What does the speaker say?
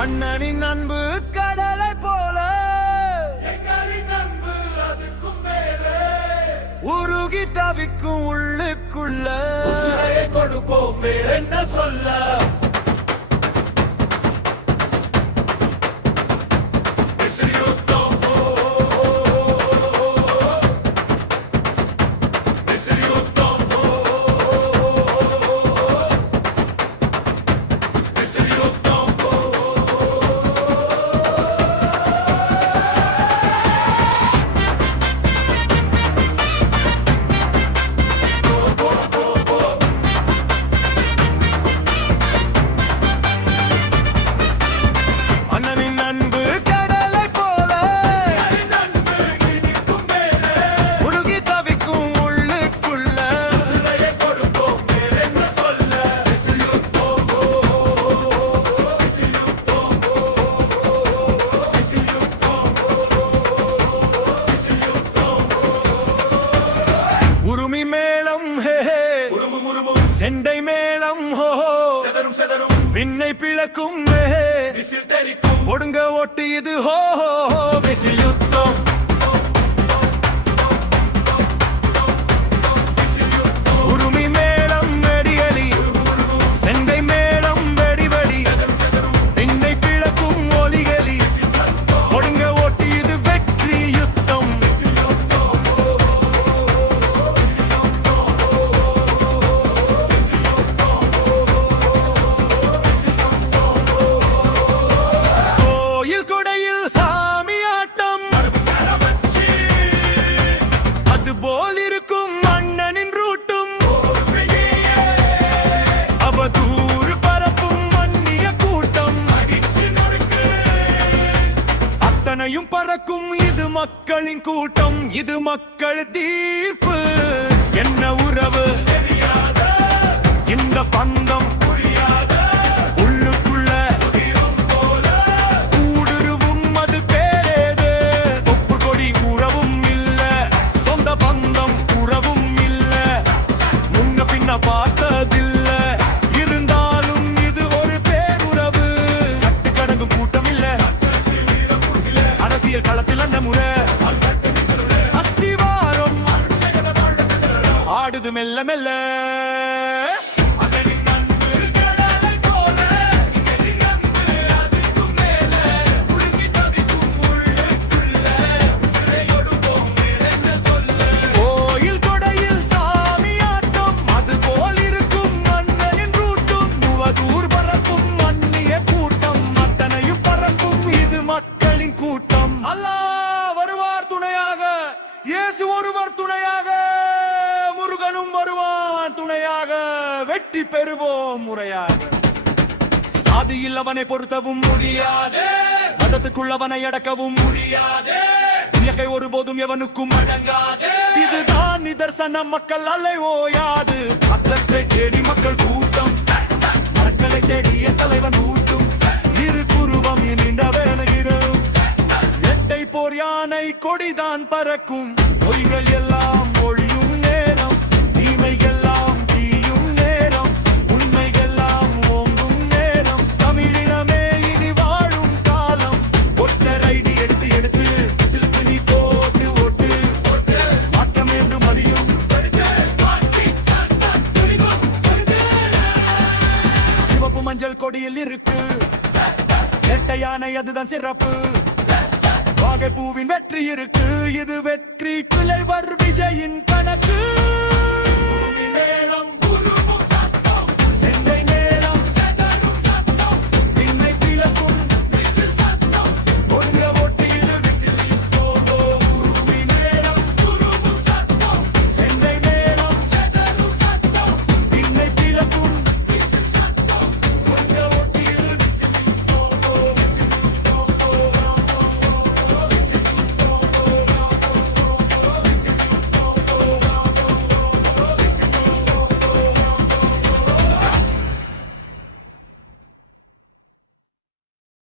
அண்ணனின் அன்பு கடலை போல உருகி தவிக்கும் உள்ளுக்குள்ள கொடுப்போம் வேற என்ன சொல்ல. உருமி மேளம் செண்டை மேளம் விண்ணை பிளக்கும் ஒடுங்க ஓட்டு இது ஹோ விசில் யுத்தம். உருமி மேளம் வெடியலி செண்டை மேளம் வெடிவெளி விண்ணை பிளக்கும் ஒலிகளி ஒடுங்க ஓட்டு இது வெற்றி யுத்தம். பறக்கும் இது மக்களின் கூட்டம், இது மக்கள் தீர்ப்பு. என்ன உறவு இந்த பந்தம் உள்ளுக்குள்ள ஊடுருவும் அது பேரேது. தொப்பு கொடி உறவும் இல்ல, சொந்த பந்தம் உறவும் இல்ல, முன்ன பின்ன பார்த்ததில்ல, இருந்தாலும் இது ஒரு பேருறவு. கட்டுக்கடங்கும் கூட்டம் இல்ல, அரசியல் களத்தில் அந்த முறை அஸ்திவாரம் ஆடுது மெல்ல மெல்ல. கோயில் கொடையில் சாமியாட்டம் அது போல் இருக்கும் மன்னனின் ரூட்டும். முவதூர் பறக்கும் மன்னிய கூட்டம், அத்தனையும் பறக்கும் இது மக்களின் கூட்டம். அல்லாஹ் வருவார் துணையாக, இயேசு ஒருவர் துணையாக, முருகனும் வருவான் துணையாக, வெற்றி பெறுவோம் முறையாக. சாதியில் அவனை பொருத்தவும் முடியாது, மதத்துக்குள்ளவனை அடக்கவும் முடியாது, இயற்கை ஒருபோதும் எவனுக்கும் அடங்காது. இதுதான் நிதர்சனம், மக்கள் அலை ஓயாது. மக்களத்தை தேடி மக்கள் கூட்டம், மக்களை தேடிய தலைவன் ஊட்டும். இரு குருவம் இனிண்டவனுகிறோம், எட்டை போர் யானை கொடிதான் பறக்கும். பொய்கள் எல்லாம் ஒழியும் நேரம், தீமைகள்லாம் தீயும் நேரம், உண்மைகள்லாம் ஓங்கும் நேரம். தமிழினமே இனி வாழும் காலம். ஒட்டர் ஐடி எடுத்து எடுத்து சிலுக்கு நீ போட்டு ஓட்டு, மாற்றம் என்று மதியும் சிவப்பு மஞ்சள் கொடியில் இருக்கு எட்டை யானை, அதுதான் சிறப்பு. வாகை பூவின் வெற்றி இருக்கு, இது வெற்றி குலைவர் விஜயின் கணக்கு. மேளம்